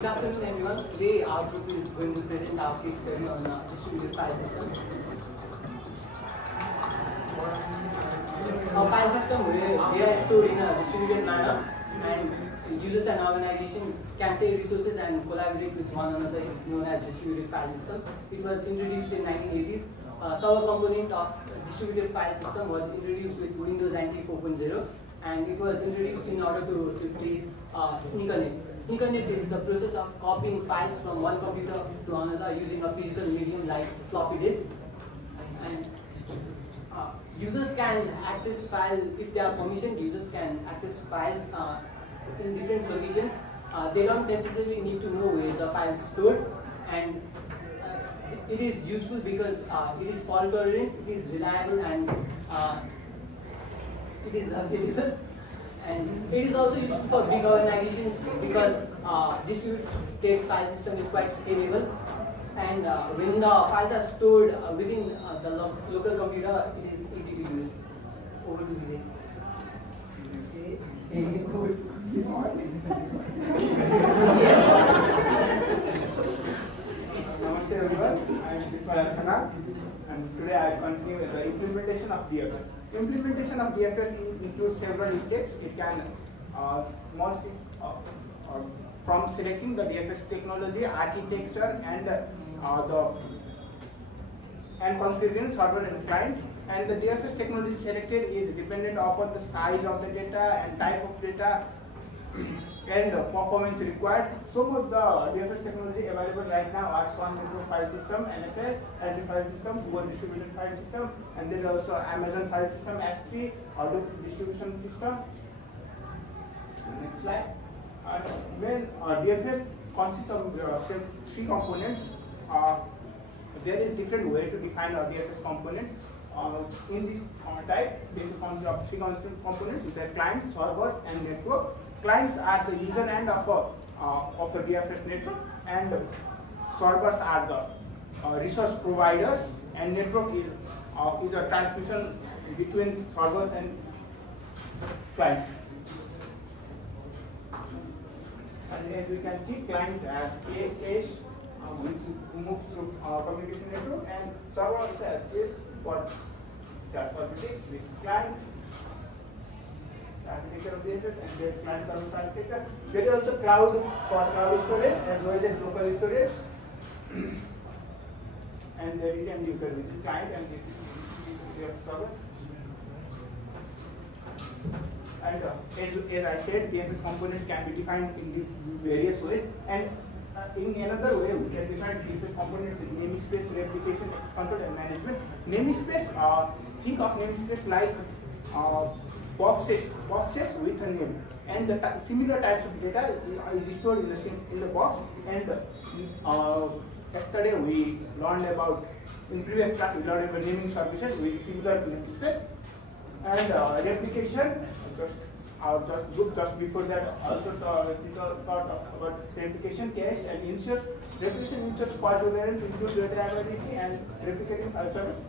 Good afternoon everyone. Today our group is going to present our case study on distributed file system. A file system where data is stored in a distributed manner and users and organization can share resources and collaborate with one another is known as distributed file system. It was introduced in 1980s. Server component of distributed file system was introduced with Windows NT 4.0 and it was introduced in order to replace sneakernet. Sneakernet is the process of copying files from one computer to another using a physical medium like floppy disk. And users can access files if they are permissioned. Users can access files in different locations. They don't necessarily need to know where the file is stored, and it is useful because it is fault tolerant, it is reliable, and it is available. And it is also useful for big organizations because distributed file system is quite scalable. And when the files are stored within the local computer, it is easy to use. Over to Vijay. Namaste everyone, I am Jwagal, and today I will continue with the implementation of DFS. Implementation of DFS includes several steps. It can from selecting the DFS technology, architecture, and configuring server and client. And the DFS technology selected is dependent upon the size of the data and type of data and performance required. Some of the DFS technology available right now are Swan Network File System, NFS, Azure File System, Google Distributed File System, and then also Amazon File System, S3, Adobe Distribution System. Next slide. When DFS consists of three components, there is different way to define a DFS component. In this type, DFS consists of three components, which are clients, servers, and network. Clients are the user end of a DFS network, and servers are the resource providers, and network is a transmission between servers and clients. And as we can see, client as case which moves through communication network, and server also as case for statistics with clients. Architecture of DFS and their client service architecture. There is also cloud for cloud storage as well as local storage. And there is an user which is client and DFS service. And as I said, DFS components can be defined in various ways. And in another way, we can define DFS components in namespace, replication, access control, and management. Namespace, think of namespace like boxes with a name, and the similar types of data is stored in the box. And yesterday we learned about, in previous class we learned about naming services with similar namespace. And replication, just before that also thought about replication, cache, and insert. Replication ensures fault tolerance, improves data availability, and replicating file service.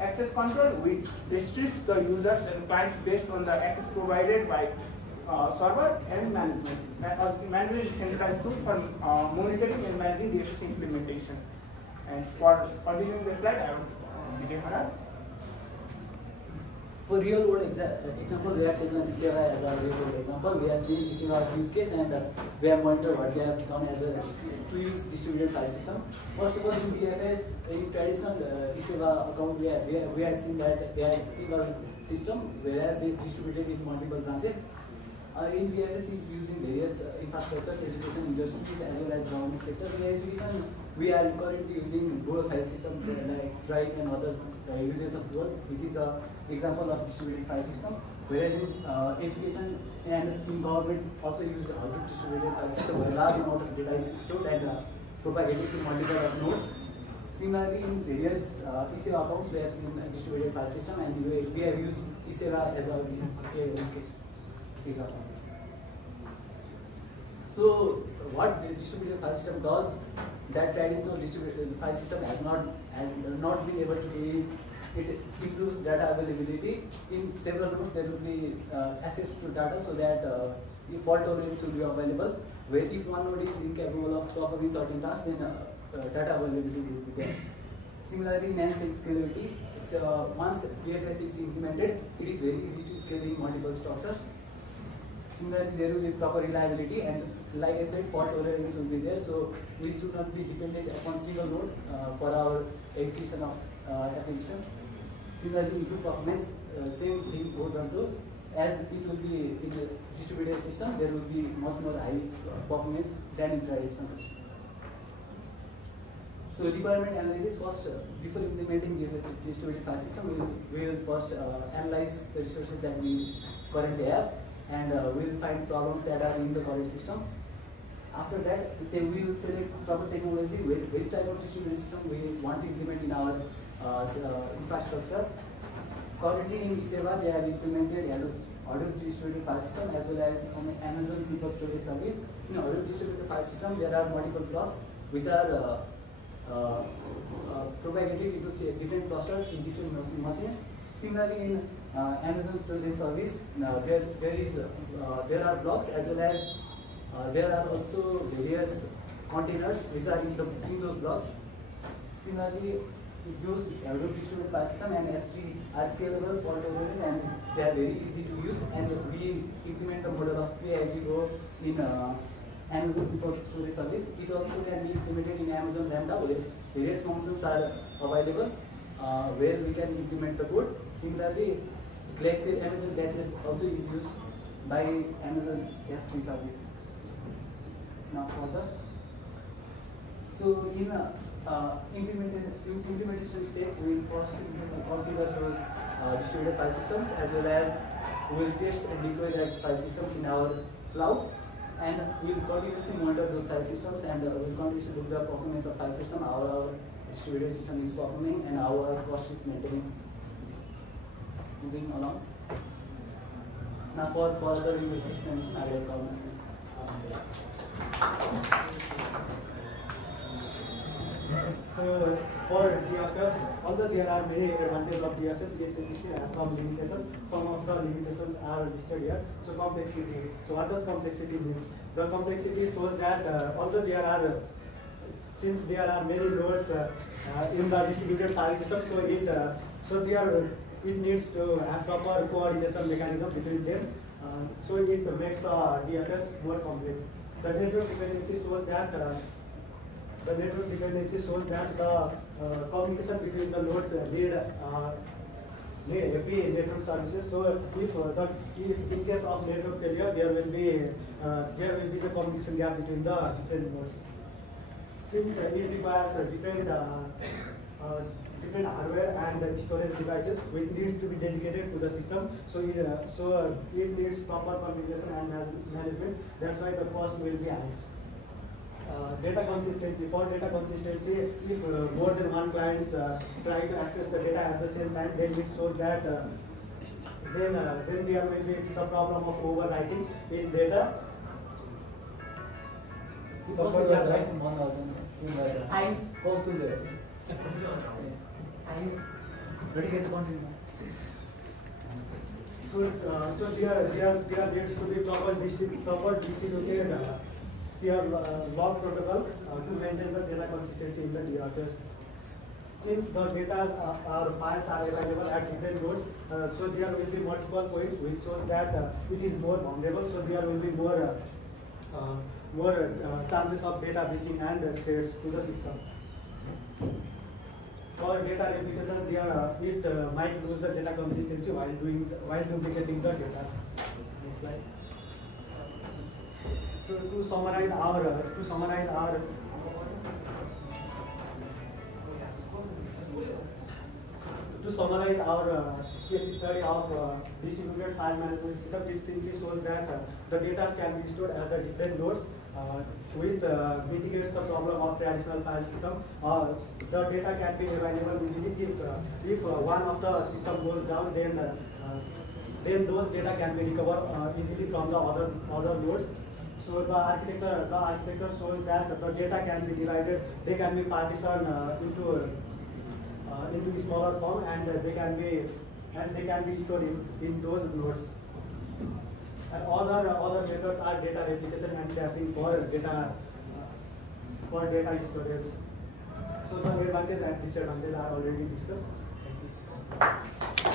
Access control, which restricts the users and clients based on the access provided by server, and management. Management is a centralized tool for monitoring and managing DFS implementation. And for continuing the slide, I will begin. For real world example, we have taken Iseva as a real world example. We have seen Iseva's use case, and we have monitored what they have done as a to use distributed file system. First of all, in DFS, in traditional Iseva account, we had seen that they are a single system, whereas they distributed in multiple branches. In DFS, is using various infrastructures, education, industries, as well as government sector. In education, we are currently using Google file system like Drive and other uses of Google. This is an example of distributed file system. Whereas in education and in government also use the Hadoop distributed file system, where a large amount of data is stored and propagated to multiple nodes. Similarly, in various Iseva accounts, we have seen a distributed file system, and we have used Iseva as a use case example. So, what the distributed file system does that traditional distributed file system has not been able to do is it improves data availability. In several nodes, there will be access to data so that the fault tolerance will be available. where if one node is incapable of performing certain tasks, then data availability will be there. Similarly, NAND scalability. So once DFS is implemented, it is very easy to scale in multiple structures. Similarly, there will be proper reliability, and like I said, fault tolerance will be there. So we should not be dependent upon single node for our execution of application. Similarly, improved performance, same thing goes on to, as it will be in the distributed system, there will be much more high performance than in traditional system. So requirement analysis first, before implementing the distributed file system, we will first analyze the resources that we currently have, and we will find problems that are in the current system. After that, we will select proper technology, which type of distributed system we want to implement in our infrastructure. Currently in Iseva, they have implemented Hadoop distributed file system as well as Amazon SQL storage service. In Hadoop distributed file system, there are multiple blocks which are propagated into different clusters in different machines. Similarly, in Amazon storage service, there are blocks as well as there are also various containers which are in those blocks. Similarly, those Hadoop distributed file system and S3 are scalable, fault tolerant, and they are very easy to use. And we implement the model of pay as you go in Amazon SQL storage service. It also can be implemented in Amazon Lambda, where various functions are available where we can implement the code. Similarly, Amazon Glacier also is used by Amazon S3 service. Now further, so in implementation step, we will first configure those distributed file systems, as well as we will test and deploy that file systems in our cloud, and we will continuously monitor those file systems, and we will continuously look the performance of file system, how our distributed system is performing, and how our cost is maintaining. Moving along. Now for further explanation, I will comment. So for DFS, although there are many advantages of DFS, it still has some limitations. Some of the limitations are listed here. So complexity. So what does complexity mean? The complexity shows that although there are, since there are many nodes in the distributed file system, so it needs to have proper coordination mechanism between them. So it makes the DFS more complex. The network dependency shows that the communication between the nodes need heavy network services. So if in case of network failure, there will be the communication gap between the different nodes. Since it requires different hardware and storage devices which needs to be dedicated to the system, so it needs proper configuration and management. That's why the cost will be high. Data consistency. For data consistency, if more than one client try to access the data at the same time, then it shows that then there will be the problem of overwriting in data. Times. So there needs to be proper distributed log protocol to maintain the data consistency in the DFS. Since the data files are available at different nodes, so there will be multiple points which shows that it is more vulnerable. So there will be more chances of data breaching and threats to the system. For data replication, it might lose the data consistency while duplicating the data. Next slide. So to summarize our case study of distributed file management system, it simply shows that the data can be stored at the different nodes, which mitigates the problem of traditional file system. The data can be available easily. If one of the system goes down, then those data can be recovered easily from the other nodes. So the architecture shows that the data can be divided. They can be partitioned into smaller form, and they can be stored in those nodes. And other methods are data replication and caching for data storage. So the advantage and disadvantage are already discussed. Thank you.